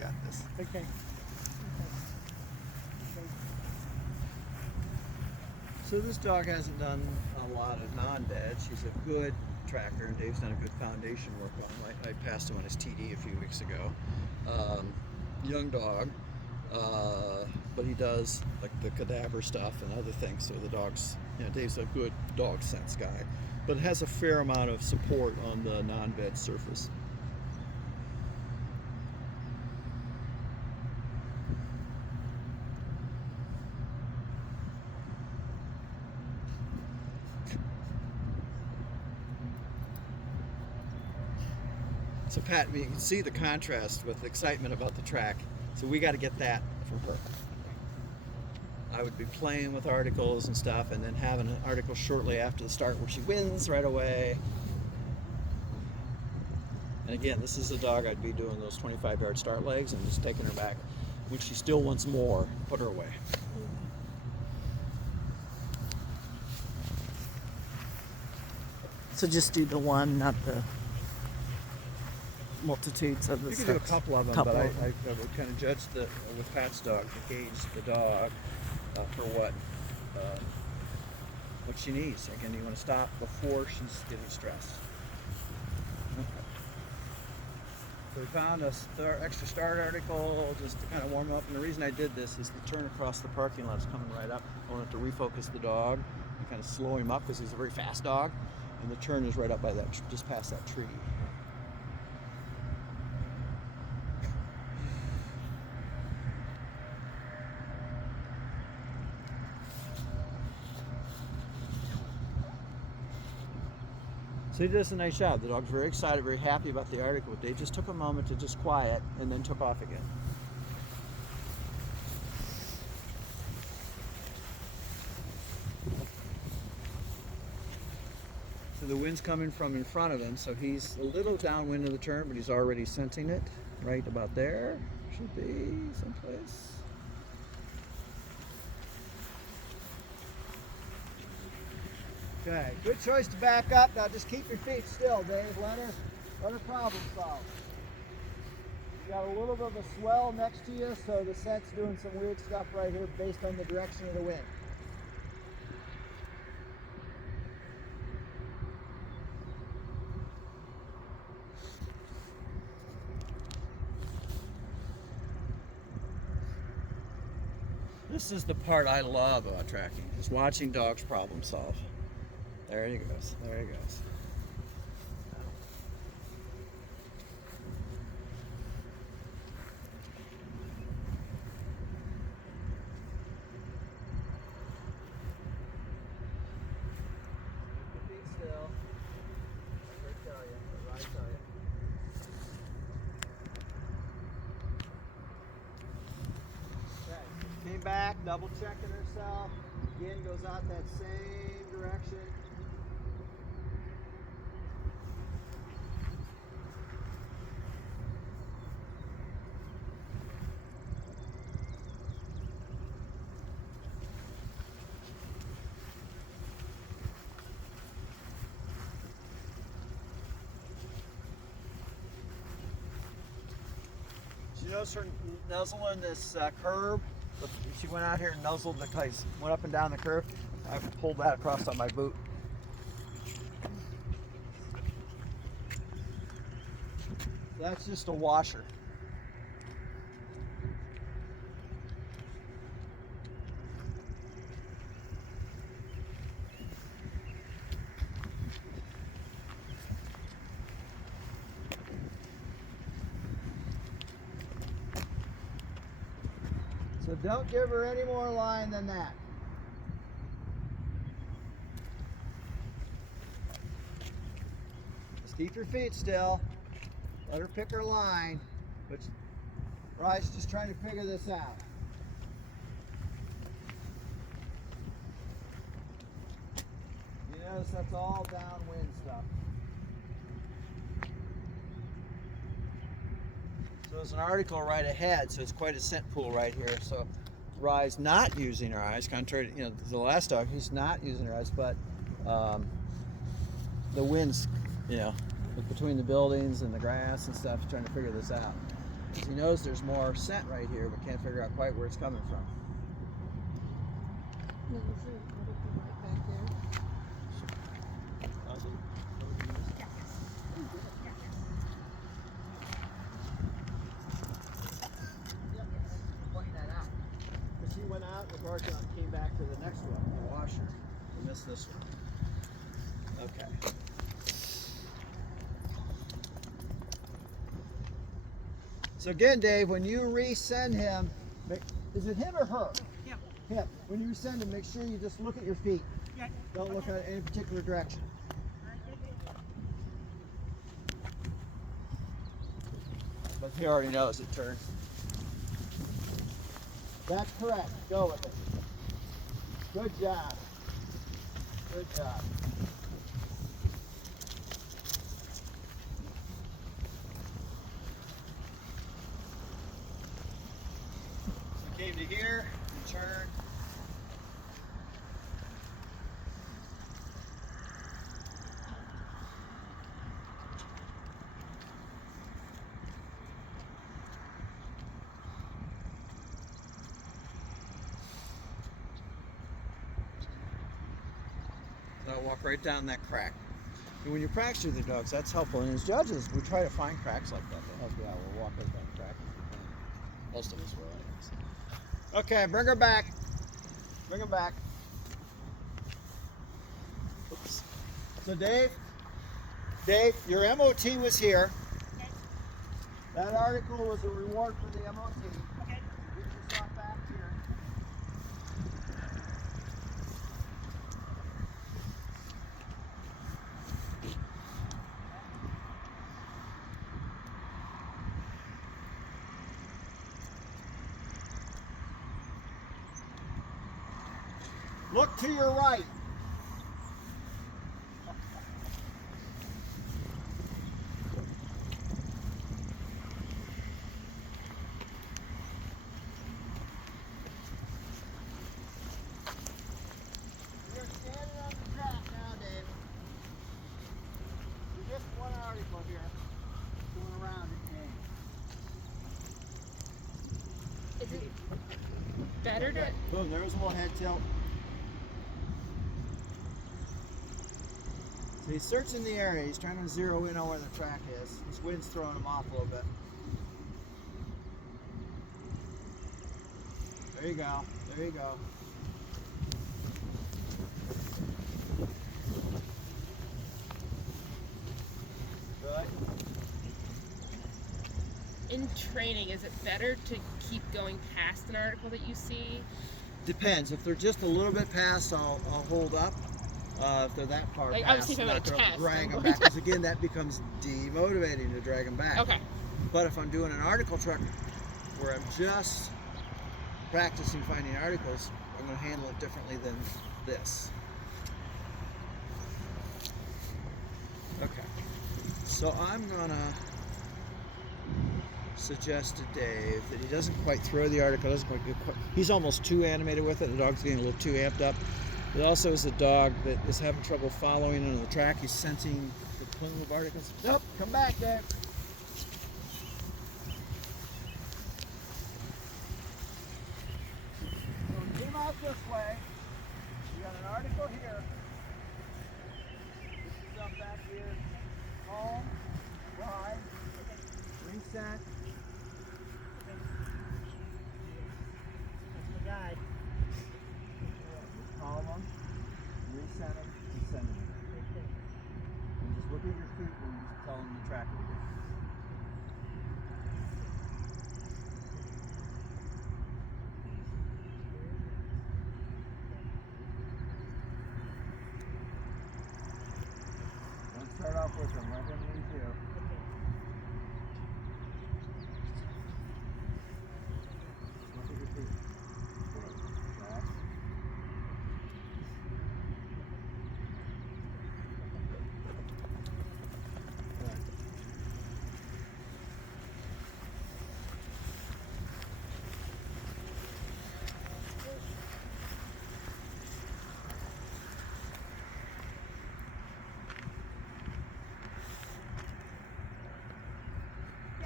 got this. Okay. So this dog hasn't done a lot of non-bed. She's a good tracker, and Dave's done a good foundation work on him. I passed him on his TD a few weeks ago. Young dog, but he does like the cadaver stuff and other things. So the dog's, Dave's a good dog sense guy, but has a fair amount of support on the non-bed surface. So Pat, you can see the contrast with excitement about the track. So we got to get that from her. I would be playing with articles and stuff, and then having an article shortly after the start where she wins right away. And again, this is a dog I'd be doing those 25-yard start legs and just taking her back. When she still wants more, put her away. So just do the one, not the multitudes of the You can do a couple of them, but I would kind of judge with Pat's dog, to gauge the dog for what she needs. Again, you want to stop before she's getting stressed. Okay. So we found a extra start article just to kind of warm up. And the reason I did this is the turn across the parking lot is coming right up. I wanted to refocus the dog and kind of slow him up because he's a very fast dog. And the turn is right up by that, just past that tree. So he does a nice job. The dog's very excited, very happy about the article. They just took a moment to just quiet and then took off again. So the wind's coming from in front of him, so he's a little downwind of the turn, but he's already sensing it right about there. Should be someplace. Okay, good choice to back up. Now just keep your feet still, Dave. Let her problem solve. You got a little bit of a swell next to you, so the scent's doing some weird stuff right here based on the direction of the wind. This is the part I love about tracking, is watching dogs problem solve. There he goes. There he goes. Keep your feet still. I tell you, I tell you. Okay, came back, double checking herself. Again, goes out that same direction. She knows her nuzzling this curb. She went out here and nuzzled the place, went up and down the curve. I pulled that across on my boot. That's just a washer. So don't give her any more line than that. Just keep your feet still. Let her pick her line. But Roehrs just trying to figure this out. You notice that's all downwind stuff. So there's an article right ahead, so it's quite a scent pool right here. So Roehrs not using her eyes, contrary to the last dog, he's not using her eyes, but the wind's between the buildings and the grass and stuff, trying to figure this out. Because he knows there's more scent right here, but can't figure out quite where it's coming from. No, there's an article right back there. Pointing that out. Because he went out, the bark out, came back to the next one, the washer. We missed this one. Okay. So again, Dave, when you resend him, is it him or her? Him. Him. When you resend him, make sure you just look at your feet. Yeah. Don't look at any particular direction. But he already knows it turned. That's correct. Go with it. Good job. Good job. You came to here, you turned. So I'll walk right down that crack. And when you practice with the dogs, that's helpful. And as judges, we try to find cracks like that to help you out. We'll walk right down the crack. Most of us will, I guess. Okay, bring her back. Bring her back. Oops. So Dave, your MOT was here. Okay. That article was a reward for the MOT. Okay. Get yourself back here. Look to your right. You're standing on the track now, Dave. You missed one article here. Going around it. Is it better to? Boom, there was a little head tilt. So he's searching the area. He's trying to zero in on where the track is. This wind's throwing him off a little bit. There you go. There you go. Good. In training, is it better to keep going past an article that you see? Depends. If they're just a little bit past, I'll hold up. If they're that far Like, past, obviously if I'm not at a gonna test, drag I'm them going back. Because again, that becomes demotivating to drag them back. Okay. But if I'm doing an article truck where I'm just practicing finding articles, I'm going to handle it differently than this. Okay. So I'm going to suggest to Dave that he doesn't quite throw the article. He's almost too animated with it. The dog's getting a little too amped up. It also is a dog that is having trouble following on the track. He's sensing the plume of articles. Nope, come back, Dave. So zoom out this way. You got an article here. Get yourself back here. Home, ride, reset. That's my guy. Call them, reset them, and send them. And just look at your feet when you tell them to track it again. Don't start off with them, let him lead you.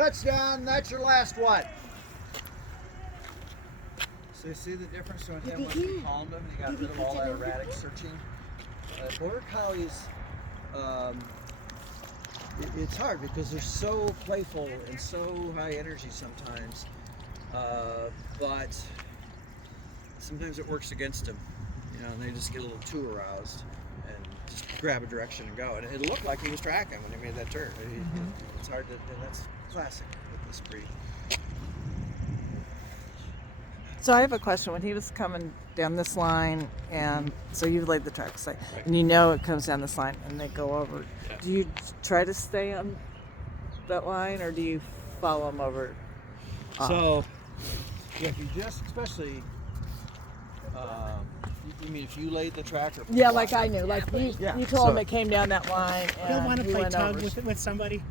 Touchdown, that's your last one. So you see the difference with him once you calmed him and you got rid of all that erratic searching? Border Collies, it's hard because they're so playful and so high energy sometimes, but sometimes it works against them, you know, and they just get a little too aroused and just grab a direction and go. And it looked like he was tracking when he made that turn. It's hard to, and that's classic with this breed. So I have a question. When he was coming down this line, and so you laid the track, so, and you know it comes down this line, and they go over. Yeah. Do you try to stay on that line, or do you follow them over? So, yeah, if you just, especially, you mean if you laid the track or? Yeah, like I knew. Like Yeah, you told him so- it came down that line, You'll and want to he play went tug over. with somebody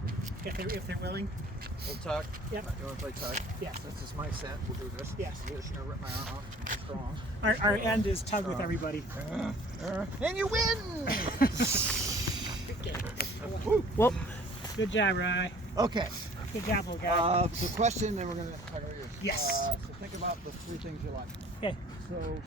if they're willing. We'll tuck. Yep. You want to play tuck? Yes. Since it's my scent, we'll do this. Yes. You're just gonna rip my arm off. Strong. Our end is tug with everybody. And you win! Well, Good job, Rye. Okay. Good job, little guy. So question, then we're gonna talk about yours. Yes. So think about the three things you like. Okay. So